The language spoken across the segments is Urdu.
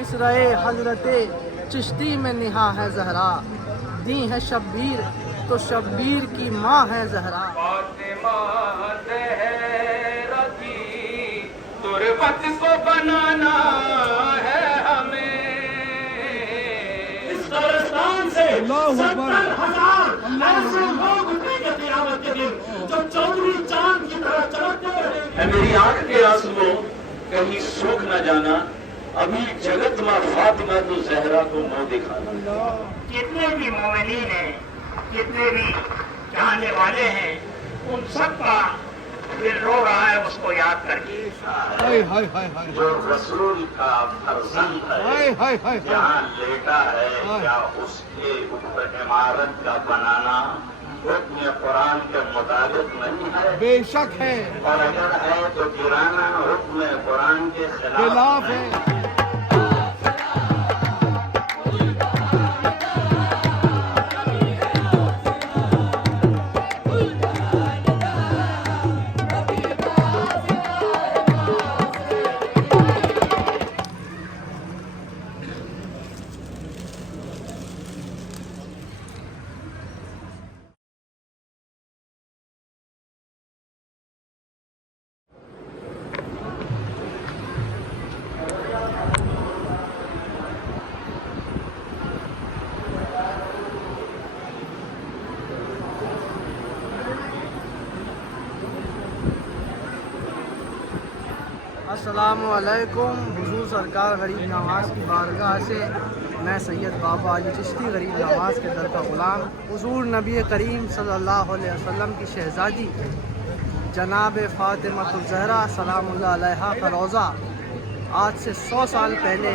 مصرعِ حضرت چشتی میں نہا ہے زہرا، دی ہے شبیر تو شبیر کی ماں ہے زہرا۔ فاطمہ زہرا کی تربت کو بنانا ہے ہمیں، اس قبرستان سے 70,000 ایسے لوگ اٹھیں گے قیامت کے دن جو چودھری چاند کی طرح چمکتے رہیں گے۔ میری آنکھ کے آنسوؤں کہیں سوکھ نہ جانا، ابھی جگت ماں فاطمہ تو زہرا کو منہ دکھانا۔ جتنے بھی مومنین ہیں، جتنے بھی چاہنے والے ہیں، ان سب کا دل رو رہا ہے اس کو یاد کر کے۔ جو رسول کا فرزند ہے جہاں لیٹا ہے، کیا اس کے اوپر عمارت کا بنانا حکم قرآن کے مطابق نہیں ہے؟ بے شک ہے، اور اگر ہے تو گرانا حکم قرآن کے خلاف ہے۔ السلام علیکم۔ حضور سرکار غریب نواز کی بارگاہ سے میں سید بابا علی چشتی غریب نواز کے در کا غلام، حضور نبی کریم صلی اللہ علیہ وسلم کی شہزادی جناب فاطمہ الزہرا سلام اللہ علیہا کا روضہ آج سے 100 سال پہلے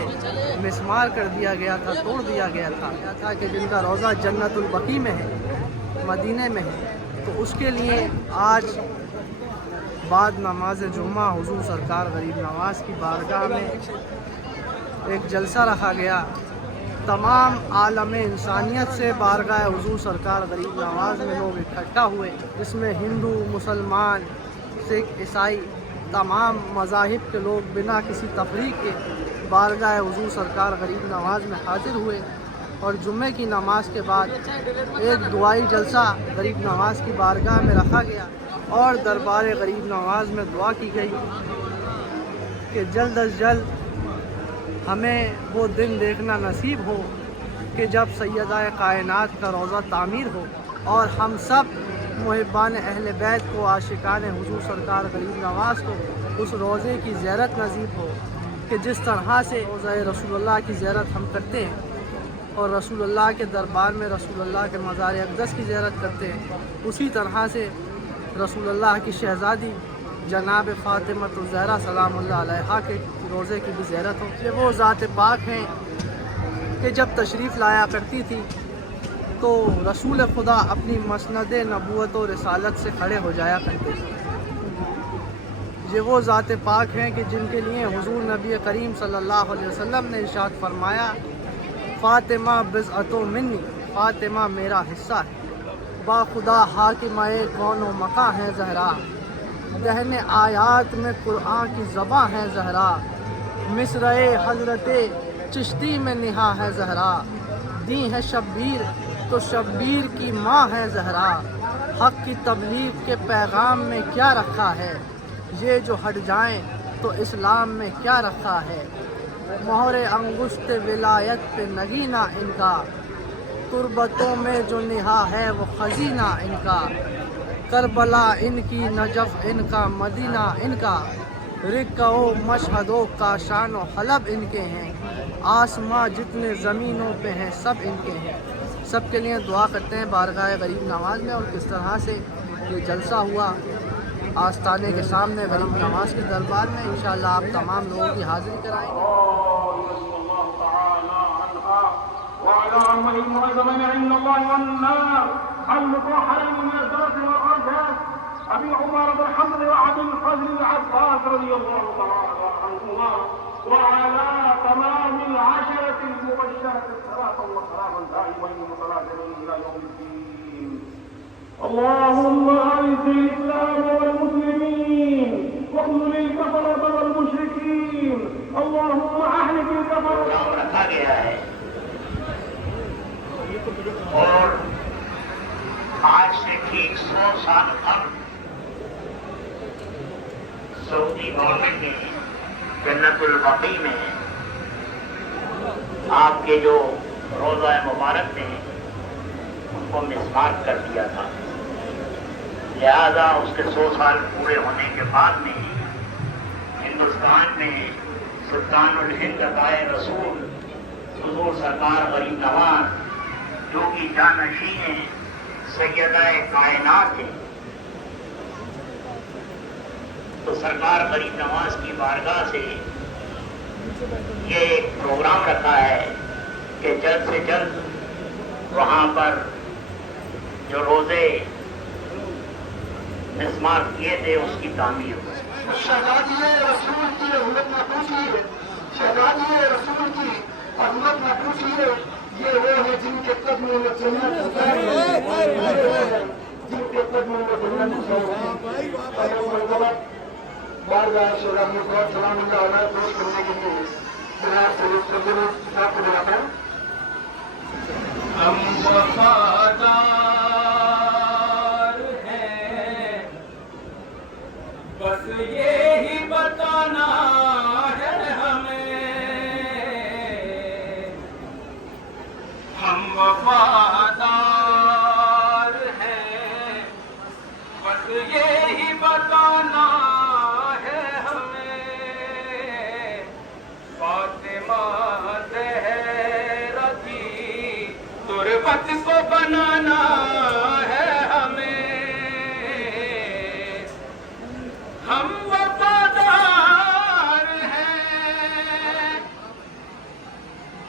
مسمار کر دیا گیا تھا، توڑ دیا گیا تھا کہ جن کا روضہ جنت البقیع میں ہے، مدینے میں ہے، تو اس کے لیے آج بعد نماز جمعہ حضور سرکار غریب نواز کی بارگاہ میں ایک جلسہ رکھا گیا۔ تمام عالم انسانیت سے بارگاہ حضور سرکار غریب نواز میں لوگ اکٹھا ہوئے، جس میں ہندو، مسلمان، سکھ، عیسائی، تمام مذاہب کے لوگ بنا کسی تفریق کے بارگاہ حضور سرکار غریب نواز میں حاضر ہوئے، اور جمعے کی نماز کے بعد ایک دعائی جلسہ غریب نواز کی بارگاہ میں رکھا گیا، اور دربار غریب نواز میں دعا کی گئی کہ جلد از جلد ہمیں وہ دن دیکھنا نصیب ہو کہ جب سیدہ کائنات کا روضہ تعمیر ہو، اور ہم سب محبان اہل بیت کو، عاشقان حضور سرکار غریب نواز کو اس روضے کی زیارت نصیب ہو کہ جس طرح سے روضہ رسول اللہ کی زیارت ہم کرتے ہیں، اور رسول اللہ کے دربار میں رسول اللہ کے مزار اقدس کی زیارت کرتے ہیں، اسی طرح سے رسول اللہ کی شہزادی جناب فاطمہ الزہرا سلام اللہ علیہا کے روضے کی بھی زیارت ہو۔ یہ وہ ذات پاک ہیں کہ جب تشریف لایا کرتی تھی تو رسول خدا اپنی مسند نبوت و رسالت سے کھڑے ہو جایا کرتے تھے۔ یہ وہ ذات پاک ہیں کہ جن کے لیے حضور نبی کریم صلی اللہ علیہ وسلم نے ارشاد فرمایا، فاطمہ بضعۃ منی، فاطمہ میرا حصہ ہے، با خدا حاکمہ کون و مکاں ہے زہرا، دہن آیات میں قرآن کی زباں ہے زہرا، مصرعِ حضرت چشتی میں نہا ہے زہرا، دی ہے شبیر تو شبیر کی ماں ہے زہرا، حق کی تبلیغ کے پیغام میں کیا رکھا ہے، یہ جو ہٹ جائیں تو اسلام میں کیا رکھا ہے، مہر انگشت ولایت پہ نگینہ ان کا، تربتوں میں جو نہا ہے وہ خزینہ ان کا، کربلا ان کی، نجف ان کا، مدینہ ان کا، رکہ و مشہد و کاشان و حلب ان کے ہیں، آسماں جتنے زمینوں پہ ہیں سب ان کے ہیں۔ سب کے لیے دعا کرتے ہیں بارگاہ غریب نواز میں، اور کس طرح سے یہ جلسہ ہوا آستانے کے سامنے غریب نواز کے دربار میں، انشاءاللہ آپ تمام لوگوں کی حاضری کرائیں گے۔ وعلى عمه المعظمين عند الله والنار المطهرين من الزلف والارجاس ابي عمر بن حمد وعبد الفضل العباس رضي الله تعالى عنهما، وعلى تمام العشرة المبشرة الصلاة وسلاما دائمين متلازمين الى يوم الدين. اللهم اعز الاسلام والمسلمين واخذل الكفرة والمشركين اللهم اهلك الكفر پروگرام رکھا گیا ہے اور آج سے ٹھیک 100 سال قبل سعودی گورنمنٹ نے جنت البقیع میں آپ کے جو روضہ مبارک نے ان کو مسمار کر دیا تھا. لہذا اس کے 100 سال پورے ہونے کے بعد میں ہندوستان میں سلطان الہند عطائے رسول حضور سرکار غریب نواز جو کہ جانشین سیدہ کائنات ہیں، تو سرکار غریب نواز کی بارگاہ سے یہ ایک پروگرام رکھا ہے کہ جلد سے جلد وہاں پر جو روزے مسمار کیے تھے اس کی تعمیر ہو. شہزادی رسول کی حرمت نہ پوچھیے، شہزادی رسول کی عظمت نہ پوچھیے، یہ وہ ہے جن کے قدموں میں جنت جن کے قدموں میں جنت بارگاہ شہزادی میں بہت سلام اللہ علیہ پیش کرنے کے لیے جناب سید صدر صاحب کو بلاتے ہیں. ہم وفادار ہیں، بس یہی بتانا ہے ہمیں. ہم وفادار ہیں، بس یہی بتانا ہے ہمیں. فاطمہ زہرا کی تربت کو بنانا ہے ہمیں. ہم وفادار ہیں،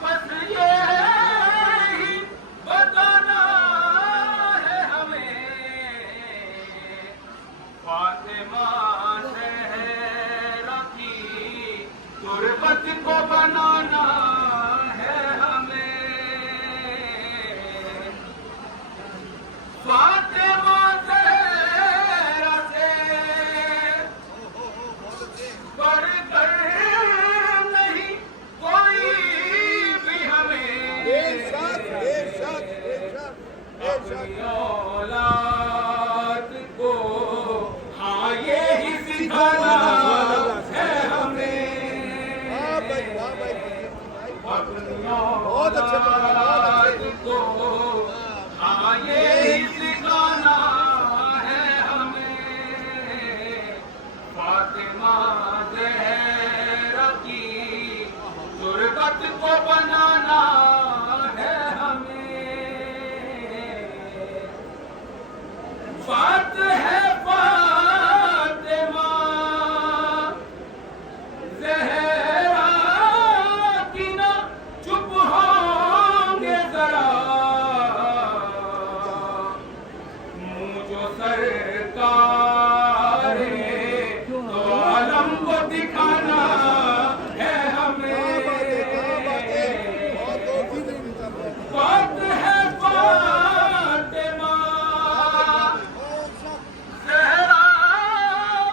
بس یہی بتانا ہے ہمیں. فاطمہ زہرا کی تربت کو بنانا ہے ہمیں. فاطمہ زہرا سے بڑھ کر نہیں کوئی بھی ہمیں. اپنی اولاد کو ہاں یہی سکھانا ہے ہمیں. اپنی اولاد کو ہاں یہی سکھانا ہے ہمیں. فاطمہ زہرا کی تربت کو بنانا ہے ہمیں. فاتح فاطمہ زہرا کی نہ چپ ہوں گے ذرا. منہ جو سرکار ہے تو عالم کو دکھانا ہے ہمیں. بات ہے فاطمہ زہرا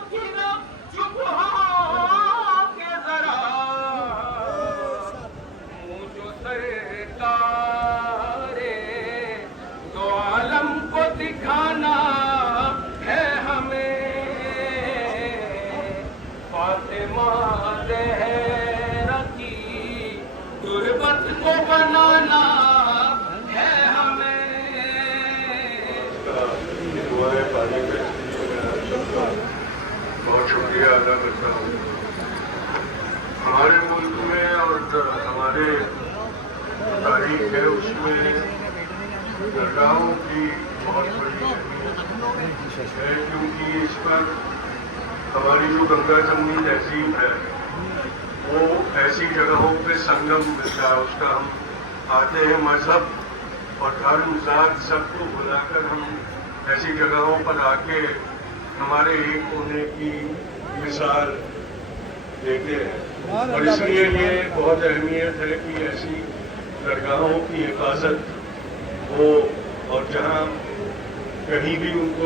کی نہ چپ ہوں گے ذرا. منہ جو سرکار ہے تو عالم کو دکھانا ہے ہمیں. فاطمہ زہرا کی تربت کو بنانا ہے ہمیں. دعائیں پانے کا بہت شکریہ ادا کرتا ہوں. ہمارے ملک میں اور ہمارے تاریخ ہے اس میں درگاہوں کی بہت بڑی اہمیت ہے، کیونکہ اس پر ہماری جو گنگا جمنی تہذیب ہے وہ ایسی جگہوں پہ سنگم ملتا ہے. اس کا ہم آتے ہیں مذہب اور دھرم ذات سب کو بلا کر ہم ایسی جگہوں پر آ کے ہمارے ایک ہونے کی مثال دیتے ہیں. اور اس لیے یہ بہت اہمیت ہے کہ ایسی درگاہوں کی حفاظت ہو اور جہاں کہیں بھی ان کو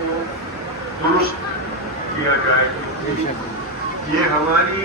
وہ درست کیا جائے. یہ ہماری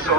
100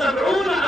70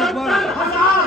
70,000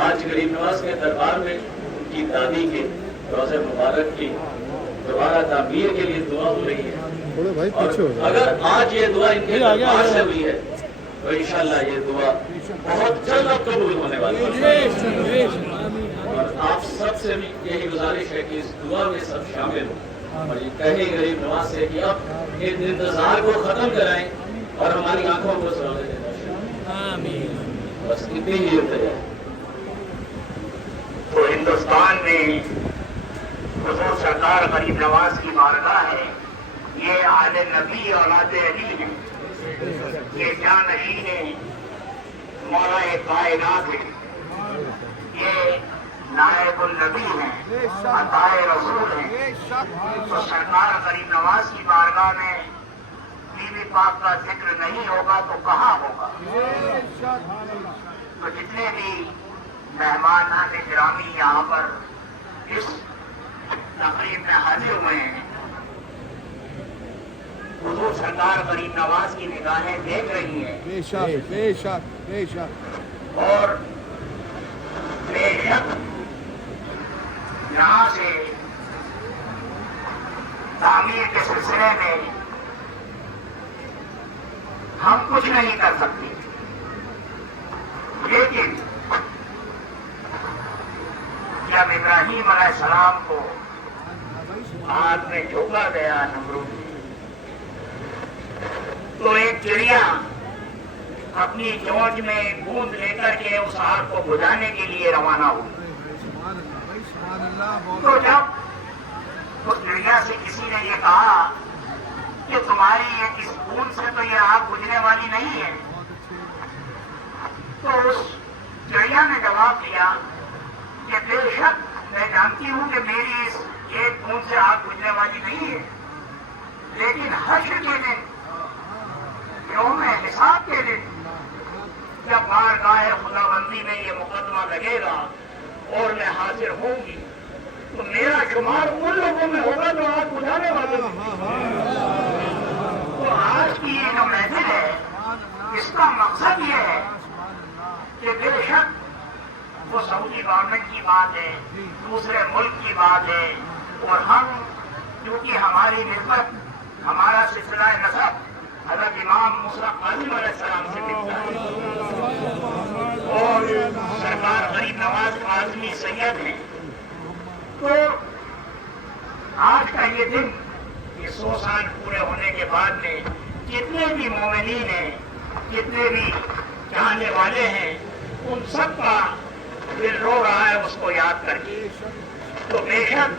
آج غریب نواز کے دربار میں ان کی دادی کے روضہ مبارک کی دوبارہ تعمیر کے لیے دعا ہو رہی ہے، اور اگر آج یہ دعا ان کے دربار سے ہوئی ہے تو انشاءاللہ یہ دعا بہت جلد اب قبول ہونے والی ہے۔ اور آپ سب سے بھی یہی گزارش ہے کہ اس دعا میں سب شامل ہوں، اور یہ کہیں غریب نواز سے کہ اب ان انتظار کو ختم کرائیں اور ہماری آنکھوں کو سراغ دیں۔ بس اتنی ہی ہے۔ تو ہندوستان میں حضور سرکار غریب نواز کی بارگاہ ہے، یہ آل نبی اولاد علی ہیں، یہ جانشین مولا کائنات ہیں، یہ نائب النبی ہیں، عطائے رسول ہیں۔ تو سرکار غریب نواز کی بارگاہ میں بی بی پاک کا ذکر نہیں ہوگا تو کہاں ہوگا؟ تو جتنے بھی مہمان گرامی یہاں پر اس تقریب میں حاضر ہوئے ہیں، حضور سرکار غریب نواز کی نگاہیں دیکھ رہی ہیں، بے شک بے شک بے شک، اور بے شک یہاں سے تعمیر کے سلسلے میں ہم کچھ نہیں کر سکتے، لیکن جب ابراہیم علیہ السلام کو آگ میں جھونکا گیا نمرود، تو ایک چڑیا اپنی چونچ میں بوند لے کر کے اس آگ کو بجھانے کے لیے روانہ ہوئی۔ تو جب اس چڑیا سے کسی نے یہ کہا کہ تمہاری اس بوند سے تو یہ آگ بجھنے والی نہیں ہے، تو اس چڑیا نے جواب دیا کہ بے شک میں جانتی ہوں کہ میری اس ایک بوند سے آگ بجھنے والی نہیں ہے، لیکن حشر کے دن، یوم حساب کے دن، جب بارگاہ خداوندی میں یہ مقدمہ لگے گا اور میں حاضر ہوں گی تو میرا شمار ان لوگوں میں ہوگا جو آگ بجھانے والے ہیں۔ تو آج کی یہ جو محفل ہے، اس کا مقصد یہ ہے کہ بے شک وہ سعودی گورنمنٹ کی بات ہے، دوسرے ملک کی بات ہے، اور ہم کیونکہ ہماری نسبت، ہمارا سلسلہ نسب حضرت امام موسیٰ کاظم علیہ السلام سے ملتا ہے، اور سرکار غریب نواز کاظمی سید ہیں، تو آج کا یہ دن، یہ 100 سال پورے ہونے کے بعد میں جتنے بھی مومنین ہیں، جتنے بھی چاہنے والے ہیں، ان سب کا دل رو رہا ہے اس کو یاد کر کے۔ تو بے شک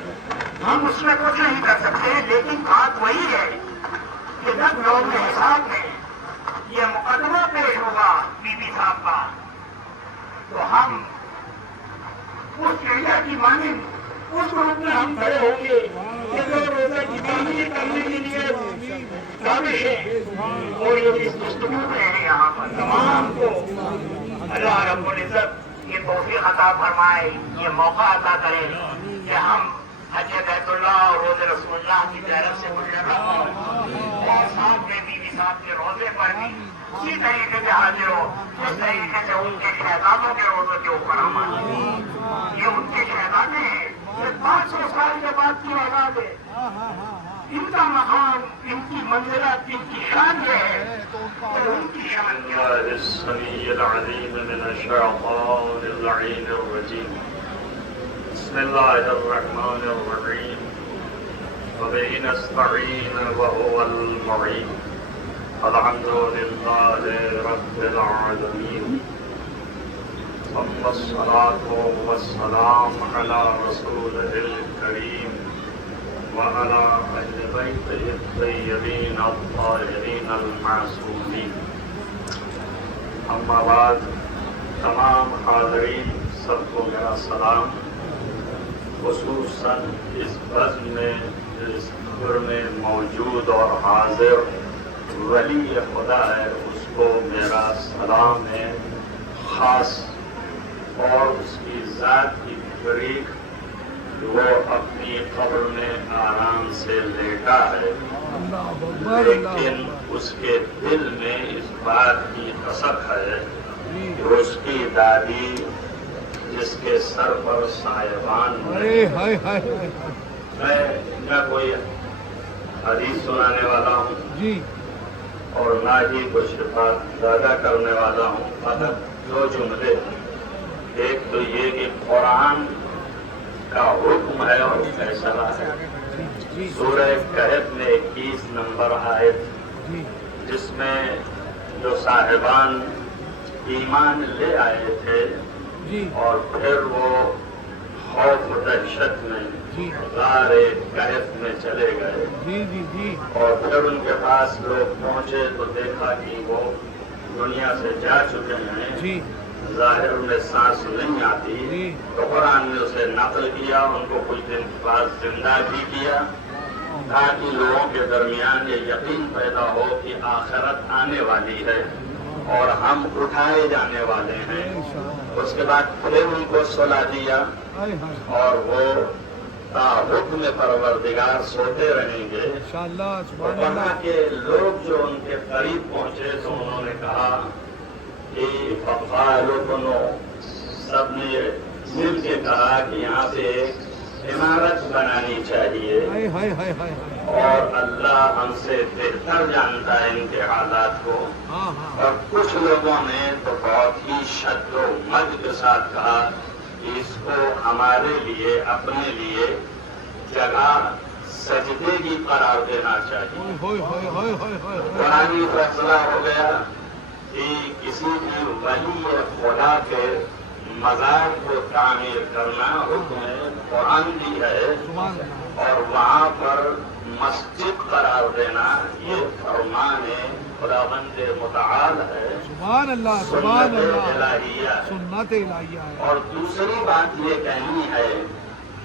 ہم اس میں کچھ نہیں کر سکتے، لیکن بات وہی ہے کہ جب یوم حساب میں یہ مقدمہ پیش ہوگا بی بی صاحب کا، تو ہم اس چڑیا کی مانند اس گروپ میں ہم کھڑے ہوں گے کہ جو روزہ کی تعمیر کرنے کے لیے کاوش ہے، اور یہ جس گفتگو میں ہے یہاں پر تمام کو اللہ رب العزت یہ توفیق عطا فرمائے، یہ موقع عطا کرے کہ ہم حج بیت اللہ اور روز رسول اللہ کی طرف سے گزرنا ہوں، اور ساتھ میں بی بی صاحب کے روزے پر بھی اسی طریقے سے حاضر ہو جس طریقے سے ان کے شہزادوں کے روزے کے اوپر ہم حاضر۔ یہ ان کے شہزادے ہیں، یہ 500 سال کے بعد کی اولاد ہے، ان کا مقام، ان کی منزلت، ان کی شان یہ ہے، تو ان کی شان کیا ہے؟ السمیع العلیم من الشیطان اللعین الرجیم، بسم اللہ الرحمن الرحیم، وبہ نستعین وهو المعین، الحمد للہ رب العالمین، ثم الصلاة والسلام علی رسولہ الکریم وعلى أهل بيته الطيبين الطاهرين المعصومين، اما بعد، تمام حاضرین سب کو میرا سلام، خصوصاً اس بزم میں، اس خبر میں موجود اور حاضر ولی خدا ہے، اس کو میرا سلام ہے خاص، اور اس کی ذات کی فریق وہ اپنی قبر میں آرام سے لیٹا ہے، لیکن اس کے دل میں اس بات کی کسک ہے کہ اس کی دادی جس کے سر پر سائبان میں نہ کوئی حدیث سنانے والا ہوں جی اور نہ ہی کچھ بات زیادہ کرنے والا ہوں، مگر دو جملے، ایک تو یہ کہ قرآن کا حکم ہے اور فیصلہ ہے۔ سورہ کہف میں 21 نمبر آیت، جس میں جو صاحبان ایمان لے آئے تھے اور پھر وہ خوف و دہشت میں غار کہف میں چلے گئے اور پھر ان کے پاس لوگ پہنچے تو دیکھا کہ وہ دنیا سے جا چکے ہیں، ظاہر میں سانس نہیں آتی، تو قرآن نے اسے نقل کیا، ان کو کچھ دن بعد زندہ بھی کیا تاکہ لوگوں کے درمیان یہ یقین پیدا ہو کہ آخرت آنے والی ہے اور ہم اٹھائے جانے والے ہیں۔ اس کے بعد پھر ان کو سلا دیا اور وہ حکم پروردگار سوتے رہیں گے۔ اور وہاں کے لوگ جو ان کے قریب پہنچے تو انہوں نے کہا کہ فقالوا، سب نے مل کے کہا کہ یہاں سے ایک عمارت بنانی چاہیے، اور اللہ ہم سے بہتر جانتا ہے ان کے حالات کو۔ اور کچھ لوگوں نے تو بہت ہی شد و مد کے ساتھ کہا کہ اس کو ہمارے لیے اپنے لیے جگہ سجدے کی قرار دینا چاہیے۔ قرآنی فیصلہ ہو گیا کہ کسی بھی ولی خدا کے مزار کو تعمیر کرنا حکم قرآن بھی ہے، اور وہاں پر مسجد قرار دینا یہ فرمان خداوند متعال ہے، سنت الہیہ ہے۔ اور دوسری بات یہ کہنی ہے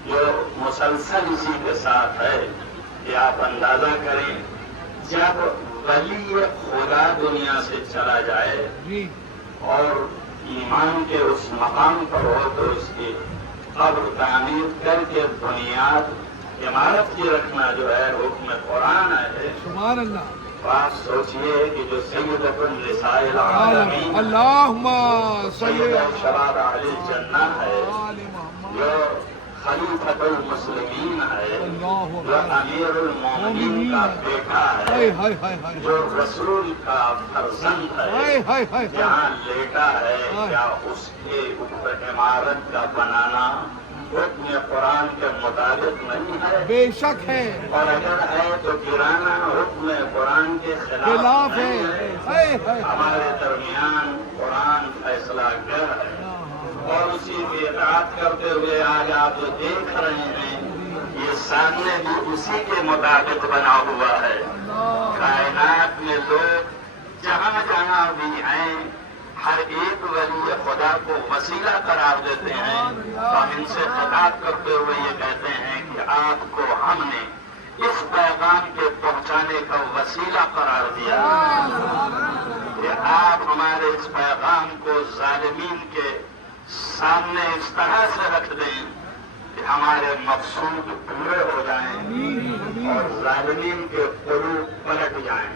جو مسلسل اسی کے ساتھ ہے کہ آپ اندازہ کریں، جب ولی خدا دنیا سے چلا جائے اور ایمان کے اس مقام پر ہو تو اس کی قبر تعمیر کر کے بنیاد عمارت کی رکھنا جو ہے حکم قرآن ہے۔ تو آپ سوچئے کہ جو سید النساء العالمین سید شباب اہل الجنہ ہے، جو خلیفۃ المسلمین ہے، جو امیر المومنین کا بیٹا ہے، جو رسول کا فرزند ہے، جہاں لیٹا ہے، کیا اس کے اوپر عمارت کا بنانا حکم قرآن کے مطابق نہیں ہے؟ بے شک ہے، اور اگر ہے تو گرانا حکم قرآن کے خلاف ہے۔ ہمارے درمیان قرآن فیصلہ گر ہے، اور اسی کی اطاعت کرتے ہوئے آج آپ جو دیکھ رہے ہیں یہ سامنے بھی اسی کے مطابق بنا ہوا ہے۔ کائنات میں لوگ جہاں جہاں بھی ہیں ہر ایک ولی خدا کو وسیلہ قرار دیتے ہیں، ہم ان سے خطاب کرتے ہوئے یہ کہتے ہیں کہ آپ کو ہم نے اس پیغام کے پہنچانے کا وسیلہ قرار دیا کہ آپ ہمارے اس پیغام کو ظالمین کے سامنے اس طرح سے رکھ دیں کہ ہمارے مقصود پورے ہو جائیں اور ظالمین کے قلوب پلٹ جائیں۔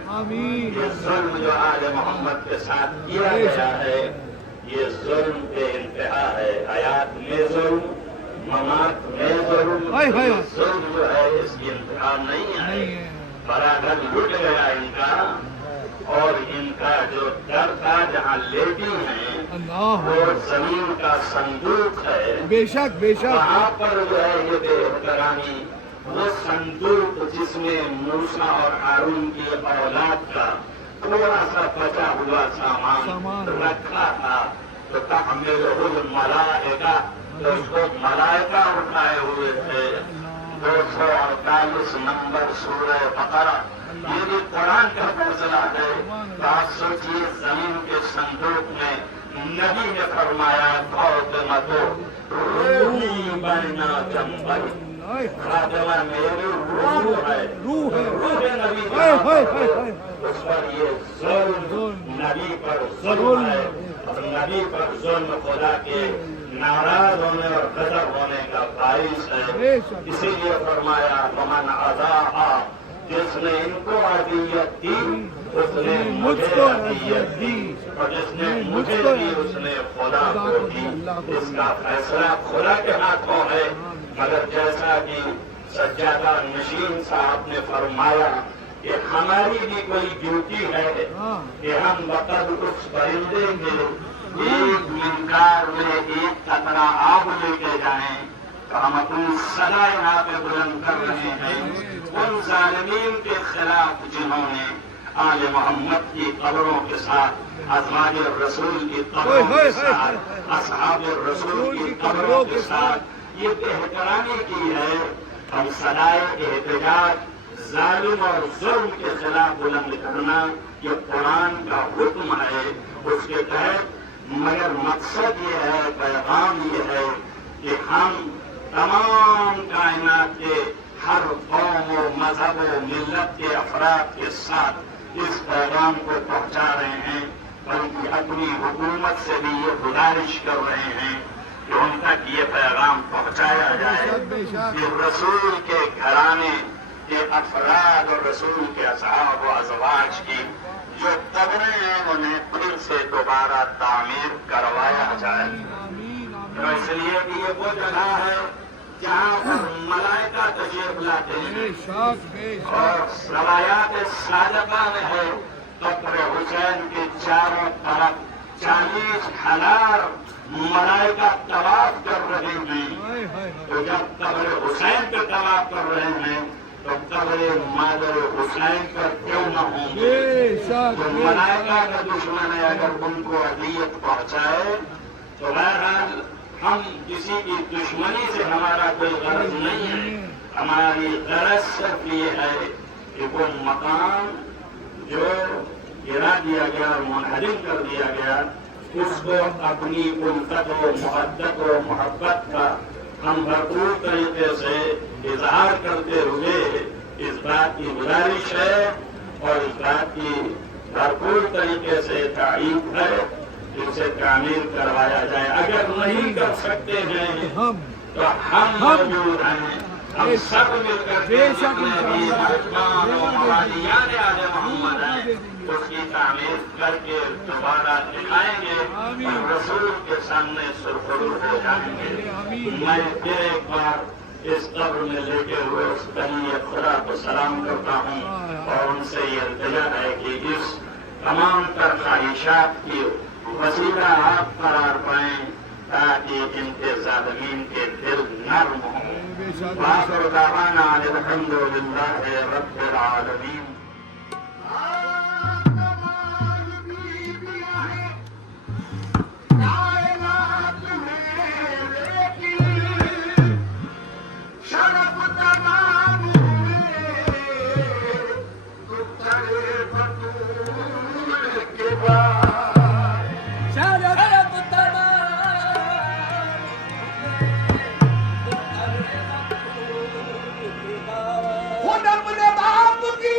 یہ ظلم جو آل محمد کے ساتھ کیا گیا ہے یہ ظلم بے انتہا ہے، حیات میں ظلم، ممات میں ظلم، ظلم جو ہے اس کی انتہا نہیں ہے۔ بڑا گھر لٹ گیا ان کا، اور ان کا جو در تھا جہاں لیٹی ہیں وہ زمین کا صندوق ہے، بے شک بے شک، وہاں پر جو ہے یہ بے احترامی وہ صندوق جس میں موسیٰ اور ہارون کی اولاد کا تھوڑا سا بچا ہوا سامان رکھا تھا، تو تحملہ الملائکہ، تو اس کو ملائکہ اٹھائے ہوئے تھے۔ 248 نمبر سورہ بقرہ، یہ بھی قرآن کا فیصلہ ہے۔ تو آپ سوچیے زمین کے صندوق میں نبی نے فرمایا خاتمتو روحی بین جنبی، خاتمہ میری روح ہے، روح نبی کا اس پر یہ ظلم نبی پر ظلم ہے، اور نبی پر ظلم خدا کے ناراض ہونے اور غضب ہونے کا باعث ہے۔ اسی لیے فرمایا فمن اذاء، جس نے ان کو عادیت دی اس نے مجھے عطیت دی اور جس نے مجھے دی اس نے خدا کو دی. اس کا فیصلہ خدا کے ہاتھوں ہے. مگر جیسا کہ سجادہ نشین صاحب نے فرمایا کہ ہماری بھی کوئی ڈیوٹی ہے کہ ہم بقد اس پرندے کے ایک منقار میں ایک قطرہ آب لے کے جائیں تو ہم اپنی صدا یہاں پہ بلند کر رہے ہیں ان ظالمین کے خلاف جنہوں نے آل محمد کی قبروں کے ساتھ ازواج الرسول کی قبروں کے ساتھ اصحاب الرسول کی قبروں کے ساتھ یہ بہترانی کی ہے. ہم صدائے احتجاج ظالم اور ظلم کے خلاف بلند کرنا یہ قرآن کا حکم ہے. اس کے تحت مگر مقصد یہ ہے, پیغام یہ ہے کہ ہم تمام کائنات کے ہر قوم و مذہب و ملت کے افراد کے ساتھ اس پیغام کو پہنچا رہے ہیں, بلکہ اپنی حکومت سے بھی یہ گزارش کر رہے ہیں کہ ان تک یہ پیغام پہنچایا جائے کہ رسول کے گھرانے کے افراد اور رسول کے اصحاب و ازواج کی جو قبریں ہیں انہیں پھر سے دوبارہ تعمیر کروایا جائے. تو اس لیے کہ یہ وہ جگہ ہے جہاں پر ملائکہ تشریف لاتے ہیں اور روایات صادقہ میں ہے قبر حسین کے چاروں طرف 40,000 ملائکہ طواف کر رہے ہیں. تو جب قبر حسین پہ طواف کر رہے ہیں تو قبر مادر حسین پر کیوں نہ ہوں گے؟ تو ملائکہ کا دشمن ہے, اگر ان کو اذیت پہنچائے تو بہرحال ہم کسی کی دشمنی سے ہمارا کوئی غرض نہیں ہے. ہماری غرض صرف یہ ہے کہ وہ مقام جو گرا دیا گیا اور منہدم کر دیا گیا اس کو اپنی الفت و محبت و محبت کا ہم بھرپور طریقے سے اظہار کرتے ہوئے اس بات کی گزارش ہے اور اس بات کی بھرپور طریقے سے تائید ہے اسے تعمیر کروایا جائے. اگر نہیں کر سکتے ہیں تو ہم موجود ہیں, ہم سب مل کر محمد ہیں اس کی تعمیر کر کے دوبارہ دکھائیں گے اور رسول کے سامنے سرخرو ہو جائیں گے. میں پھر ایک بار اس قبر میں لیٹے ہوئے اس بنی خدا کو سلام کرتا ہوں اور ان سے یہ التجا ہے کہ اس تمام تر خواہشات کی وسیلہ آپ قرار پائیں تاکہ ان کے ظالمین کے دل نرم ہوں. وآخر دعوانا الحمد للہ رب العالمین. ہنر نے باپ کی